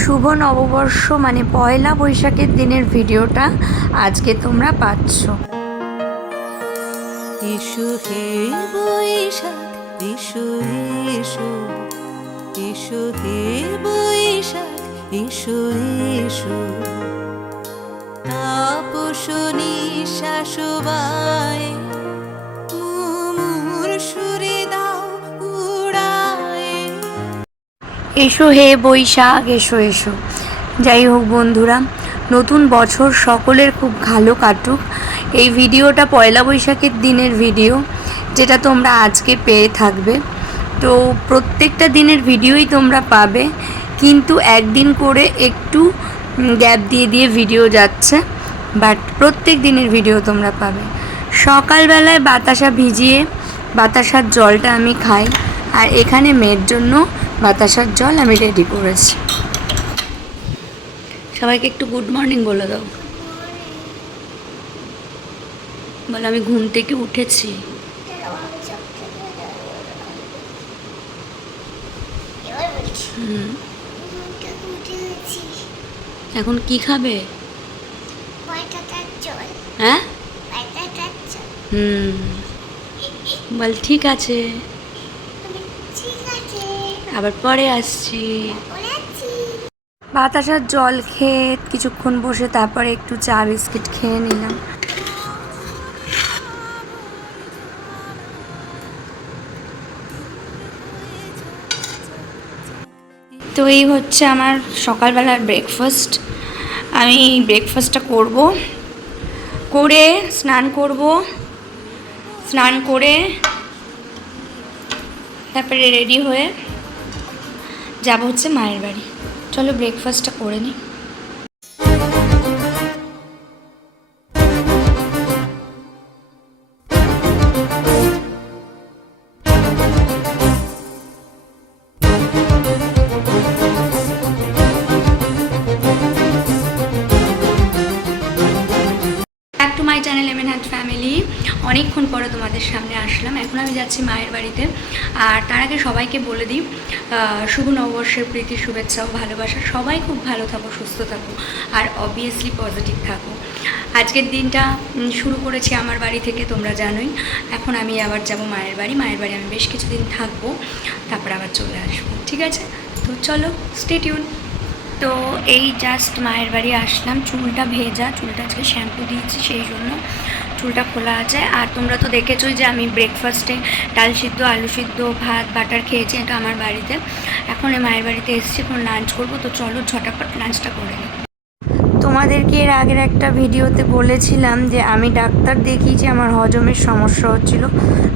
শুভ নববর্ষ মানে পয়লা বৈশাখের দিনের ভিডিওটা আজকে তোমরা পাচ্ছ। এসো হে বৈশাখ, এসো এসো, এসো হে বৈশাখ, এসো এসো। তাপস নিঃশ্বাস বায়ে মুমুর সুরে দাও উড়ায়ে। এসো হে বৈশাখ, এসো এসো। যাই হোক বন্ধুরা, নতুন বছর সকলের খুব ভালো কাটুক। এই ভিডিওটা পয়লা বৈশাখের দিনের ভিডিও, যেটা তোমরা আজকে পেয়ে থাকবে। তো প্রত্যেকটা দিনের ভিডিওই তোমরা পাবে, কিন্তু একদিন করে একটু গ্যাপ দিয়ে দিয়ে ভিডিও যাচ্ছে, বাট প্রত্যেক দিনের ভিডিও তোমরা পাবে। সকালবেলায় বাতাসা ভিজিয়ে বাতাসার জলটা আমি খাই, আর এখানে মেয়ের জন্য বাতাসার জল আমি রেডি করেছি। সবাইকে একটু গুড মর্নিং বলে দাও। বলে আমি ঘুম থেকে উঠেছি। এখন কি খাবে? হ্যাঁ, বল ঠিক আছে, আবার পরে আসছি। বাতাসার জল খেয়ে কিছুক্ষণ বসে তারপরে একটু চা বিস্কিট খেয়ে নিলাম। তো এই হচ্ছে আমার সকালবেলার ব্রেকফাস্ট। আমি ব্রেকফাস্টটা করব, করে স্নান করব, স্নান করে তারপরে রেডি হয়ে যাব হচ্ছে মায়ের বাড়ি। চলো ব্রেকফাস্টটা করে নিই। মাই চ্যানেল এমএন হাট ফ্যামিলি, অনেকক্ষণ পরে তোমাদের সামনে আসলাম। এখন আমি যাচ্ছি মায়ের বাড়িতে। আর তার আগে সবাইকে বলে দিই, শুভ নববর্ষের প্রীতি, শুভেচ্ছা ও ভালোবাসা। সবাই খুব ভালো থাকো, সুস্থ থাকো, আর অবভিয়াসলি পজিটিভ থাকো। আজকের দিনটা শুরু করেছি আমার বাড়ি থেকে, তোমরা জানোই। এখন আমি আবার যাব মায়ের বাড়ি। মায়ের বাড়ি আমি বেশ কিছুদিন থাকবো, তারপর আবার চলে আসবো, ঠিক আছে? তো চলো, স্টে টিউন। তো এই জাস্ট মায়ের বাড়ি আসলাম। চুলটা ভেজা, চুলটা আজকে শ্যাম্পু দিয়েছি, সেই জন্য চুলটা খোলা আছে। আর তোমরা তো দেখেছোই যে আমি ব্রেকফাস্টে ডাল সিদ্ধ, আলু সিদ্ধ, ভাত, বাটার খেয়েছি, এটা আমার বাড়িতে। এখন এই মায়ের বাড়িতে এসেছি, এখন লাঞ্চ করবো। তো চলো ঝটাপট লাঞ্চটা করে নিই। তোমাদেরকে এর আগের একটা ভিডিওতে বলেছিলাম যে আমি ডাক্তার দেখিয়েছি, আমার হজমের সমস্যা হচ্ছিলো,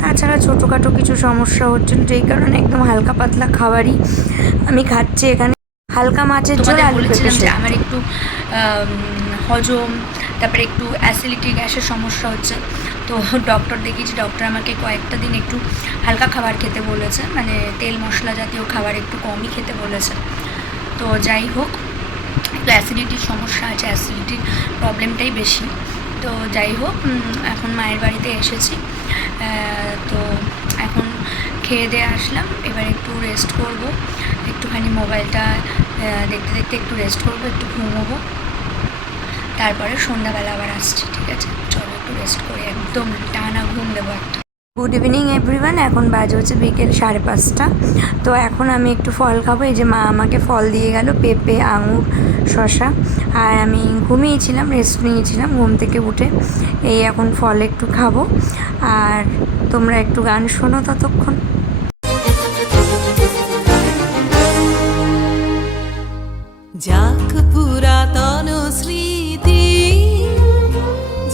তাছাড়া ছোটোখাটো কিছু সমস্যা হচ্ছিলো, যেই কারণে একদম হালকা পাতলা খাবারই আমি খাচ্ছি। এখানে হালকা মাছের ঝোল, আলু পেঁপে। আমার একটু হজম, তারপরে একটু অ্যাসিডিটি, গ্যাসের সমস্যা হচ্ছে। তো ডক্টর দেখিয়েছি, ডক্টর আমাকে কয়েকটা দিন একটু হালকা খাবার খেতে বলেছে, মানে তেল মশলা জাতীয় খাবার একটু কমই খেতে বলেছে। তো যাই হোক, একটু অ্যাসিডিটির সমস্যা আছে, অ্যাসিডিটির প্রবলেমটাই বেশি। তো যাই হোক, এখন মায়ের বাড়িতে এসেছি। তো এখন খেয়ে দিয়ে আসলাম, এবার একটু রেস্ট করব, একটুখানি মোবাইলটা দেখতে দেখতে একটু রেস্ট করবো, একটু ঘুমোবো, তারপরে সন্ধ্যাবেলা আবার আসছি, ঠিক আছে? চলো একটু রেস্ট করে একদম টানা ঘুম দেবো একটা। গুড ইভিনিং এভরিওয়ান, এখন বাজে হচ্ছে বিকেল 5:30। তো এখন আমি একটু ফল খাবো। এই যে মা আমাকে ফল দিয়ে গেল, পেঁপে, আঙুর, শসা। আর আমি ঘুমিয়েছিলাম, রেস্ট নিয়েছিলাম ঘুম থেকে উঠে। এই এখন ফল একটু খাবো, আর তোমরা একটু গান শোনো ততক্ষণ। যাক পুরাতন স্মৃতি,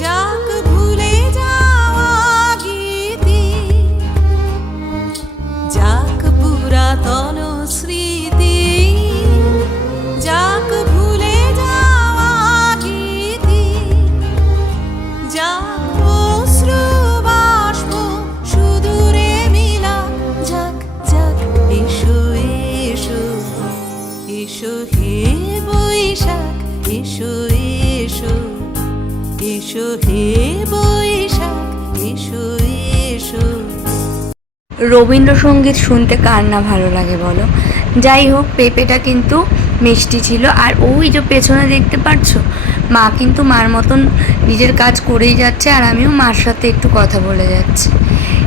যাক ভুলে যাওয়া গীতি, যাক পুরাতন স্মৃতি, যাক ভুলে যাওয়া গীতি, যাক অশ্রু বাষ্প সুদূরে মিলা, যাক যাক এসো এসো, এসো হে বৈশাখ, এসো এসো, এসো হে বৈশাখ, এসো এসো। রবীন্দ্রসঙ্গীত শুনতে কার না ভালো লাগে বলো? যাই হোক, পেঁপেটা কিন্তু মিষ্টি ছিল। আর ওই যে পেছনে দেখতে পাচ্ছ, মা কিন্তু মার মতন নিজের কাজ করেই যাচ্ছে, আর আমিও মার সাথে একটু কথা বলে যাচ্ছি।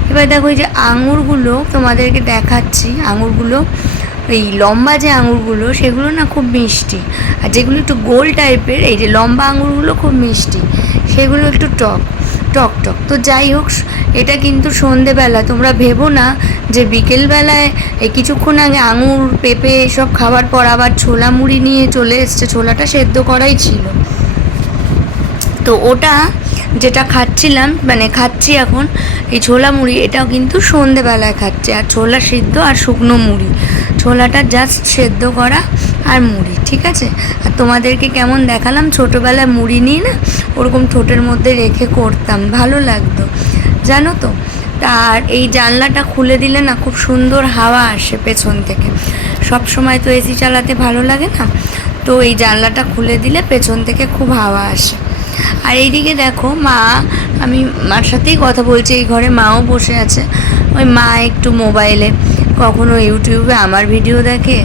এবার দেখো এই যে আঙুরগুলো তোমাদেরকে দেখাচ্ছি, আঙুরগুলো এই লম্বা যে আঙুরগুলো সেগুলো না খুব মিষ্টি, আর যেগুলো একটু গোল টাইপের এই যে লম্বা আঙুরগুলো খুব মিষ্টি, সেগুলো একটু টক টক টক। তো যাই হোক, এটা কিন্তু সন্ধেবেলা, তোমরা ভেবো না যে বিকেলবেলায় এই কিছুক্ষণ আগে আঙুর পেঁপে এসব খাওয়ার পর আবার ছোলা মুড়ি নিয়ে চলে এসছে। ছোলাটা সেদ্ধ করাই ছিল, তো ওটা যেটা খাচ্ছিলাম মানে খাচ্ছি এখন এই ছোলা মুড়ি, এটাও কিন্তু সন্ধেবেলায় খাচ্ছি। আর ছোলা সিদ্ধ আর শুকনো মুড়ি, ছোলাটা জাস্ট সেদ্ধ করা আর মুড়ি, ঠিক আছে। আর তোমাদেরকে কেমন দেখালাম, ছোটোবেলায় মুড়ি নিয়ে না ওরকম ঠোঁটের মধ্যে রেখে করতাম, ভালো লাগতো জানো তো। আর এই জানলাটা খুলে দিলে না খুব সুন্দর হাওয়া আসে পেছন থেকে, সব সময় তো এসি চালাতে ভালো লাগে না, তো এই জানলাটা খুলে দিলে পেছন থেকে খুব হাওয়া আসে। আর এইদিকে দেখো মা, আমি মার সাথেই কথা বলছি, এই ঘরে মাও বসে আছে। ওই মা একটু মোবাইলে কখনো ইউটিউবে আমার ভিডিও দেখে,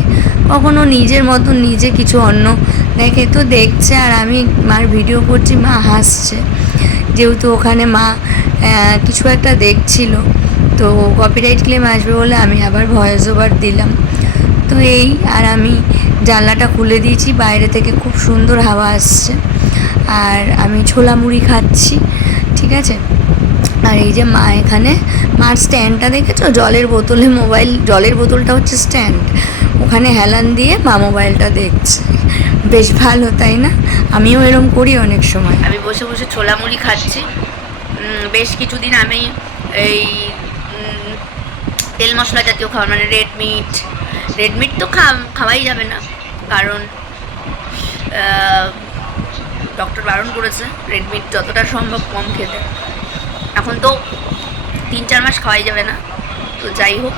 কখনো নিজের মতো নিজে কিছু অন্য দেখে, তো দেখছে আর আমি মার ভিডিও করছি, মা হাসছে। যেহেতু ওখানে মা কিছু একটা দেখছিল, তো কপিরাইট ক্লেম আসবে বলে আমি আবার ভয়েস ওভার দিলাম। তো এই আর আমি জানলাটা খুলে দিয়েছি, বাইরে থেকে খুব সুন্দর হাওয়া আসছে, আর আমি ছোলা মুড়ি খাচ্ছি, ঠিক আছে। আর এই যে মা এখানে, মার স্ট্যান্ডটা দেখেছো, জলের বোতলে মোবাইল, জলের বোতলটা হচ্ছে স্ট্যান্ড, ওখানে হেলান দিয়ে মা মোবাইলটা দেখছে, বেশ ভালো তাই না? আমিও এরম করি অনেক সময়। আমি বসে বসে ছোলা মুড়ি খাচ্ছি। বেশ কিছুদিন আমি এই তেল মশলা জাতীয় খাবার মানে রেড মিট তো খাওয়াই যাবে না, কারণ ডক্টর বারণ করেছে রেড মিট যতটা সম্ভব কম খেতে। এখন তো 3-4 মাস খাওয়াই যাবে না, তো যাই হোক,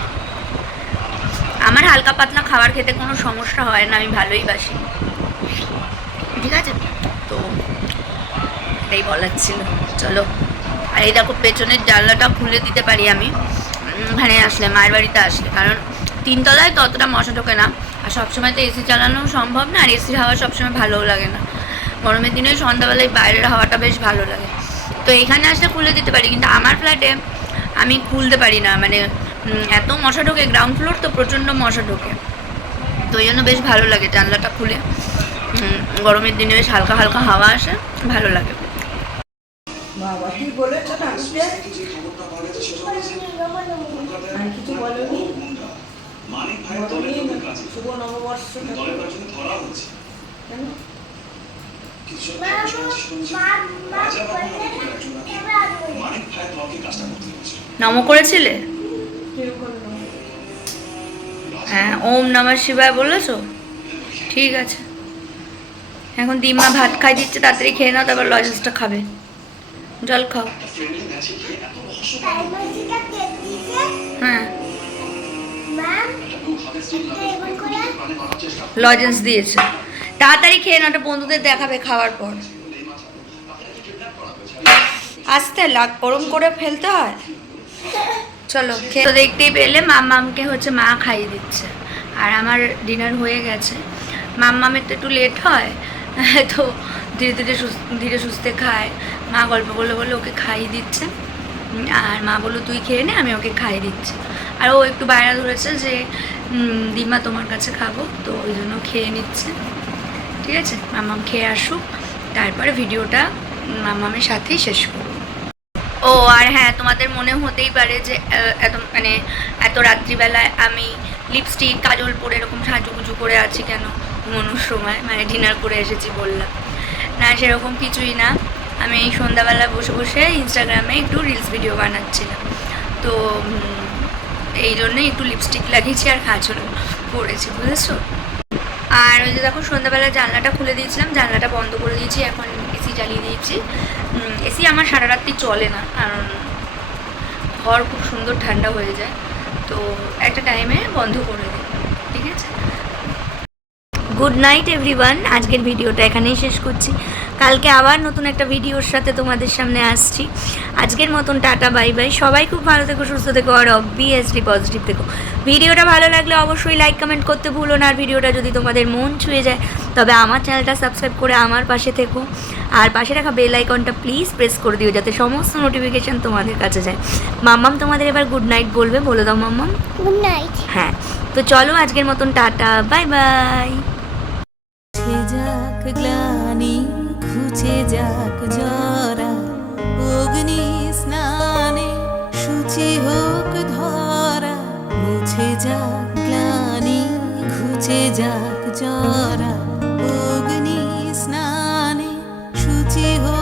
আমার হালকা পাতলা খাবার খেতে কোনো সমস্যা হয় না, আমি ভালোই বাসি, ঠিক আছে। তো এটাই বলার ছিল, চলো। আর এই দেখো পেছনের জানলাটা খুলে দিতে পারি আমি এখানে আসলে, মায়ের বাড়িতে আসলে, কারণ 3 তলায় তো অতটা মশা ঢোকে না, আর সবসময় তো এসি চালানো সম্ভব না, আর এসির হাওয়া সবসময় ভালোও লাগে না। গরমের দিনে সন্ধ্যাবেলায় বাইরের হাওয়াটা বেশ ভালো লাগে, তো এখানে আসলে খুলে দিতে পারি, কিন্তু আমার ফ্ল্যাটে আমি খুলতে পারি না, মানে এত মশা ঢোকে, গ্রাউন্ড ফ্লোর তো প্রচণ্ড মশা ঢোকে, তো এই জন্য বেশ ভালো লাগে জানলাটা খুলে। গরমের দিনে বেশ হালকা হালকা হাওয়া আসে, ভালো লাগে। বাবা কি বলেছো ঠাকুরকে? আর কিছু বলনি? শুভ নববর্ষ কেন? নম করেছিলে? হ্যাঁ, ওম নমঃ শিবায় বলেছো? ঠিক আছে, এখন দিমা ভাত খাই দিচ্ছে, তাড়াতাড়ি খেয়ে নাও, তারপর লজেন্সটা খাবে। জল খাও। হ্যাঁ, লজেন্স দিয়েছে, তাড়াতাড়ি খেয়ে নাও, বন্ধুদের দেখাবে খাওয়ার পর। আস্তে গরম করে ফেলতে হয়। চলো খেয়ে, তো দেখতেই পেলে মাম্মামকে হচ্ছে মা খাইয়ে দিচ্ছে, আর আমার ডিনার হয়ে গেছে। মাম্মামের তো একটু লেট হয়, তো ধীরে সুস্থে খায়। মা গল্প বলে বলে ওকে খাইয়ে দিচ্ছে, আর মা বললো তুই খেয়ে নে, আমি ওকে খাইয়ে দিচ্ছি। আর ও একটু বাইরে ধরেছে যে দিমা তোমার কাছে খাবো, তো ওই জন্য খেয়ে নিচ্ছে, ঠিক আছে। মাম্মাম খেয়ে আসুক, তারপরে ভিডিওটা মাম্মামের সাথেই শেষ করব। ও আর হ্যাঁ, তোমাদের মনে হতেই পারে যে এত রাত্রিবেলায় আমি লিপস্টিক কাজল পরে এরকম সাজুগুজু করে আছি কেন, ঘুমানোর সময়, মানে ডিনার করে এসেছি বললাম না, সেরকম কিছুই না। আমি এই সন্ধ্যাবেলা বসে বসে ইনস্টাগ্রামে একটু রিলস ভিডিও বানাচ্ছিলাম, তো এই জন্যই একটু লিপস্টিক লাগিয়েছি আর কাজল পরেছি, বুঝেছো। আর ওই যে দেখো সন্ধ্যাবেলা জানলাটা খুলে দিয়েছিলাম, জানলাটা বন্ধ করে দিয়েছি, এখন এসি চালিয়ে দিয়েছি। এসি আমার সারা রাত্রি চলে না, কারণ ঘর খুব সুন্দর ঠান্ডা হয়ে যায়, তো একটা টাইমে বন্ধ করে দিই, ঠিক আছে। গুড নাইট এভরিওয়ান, আজকের ভিডিওটা এখানেই শেষ করছি। কালকে আবার নতুন একটা ভিডিওর সাথে তোমাদের সামনে আসছি। আজকের মতন টাটা বাই বাই। সবাই খুব ভালো থেকো, সুস্থ থেকো আর অবভিয়াসলি পজিটিভ থেকো। ভিডিওটা ভালো লাগলে অবশ্যই লাইক কমেন্ট করতে ভুলো না। আর ভিডিওটা যদি তোমাদের মন ছুঁয়ে যায় তবে আমার চ্যানেলটা সাবস্ক্রাইব করে আমার পাশে থেকো। আর পাশে রাখা বেল আইকনটা প্লিজ প্রেস করে দিও যাতে সমস্ত নোটিফিকেশান তোমাদের কাছে যায়। মাম্মাম তোমাদের এবার গুড নাইট বলবে, বলে দাও মাম্মাম। Good night. হ্যাঁ, তো চলো আজকের মতন টাটা বাই বাই। মুছে যাক গ্লানি, ঘুচে যাক জরা, অগ্নি স্নানে শুচি হোক ধরা। মুছে যাক গ্লানি, ঘুচে যাক জরা, অগ্নি স্নানে শুচি হোক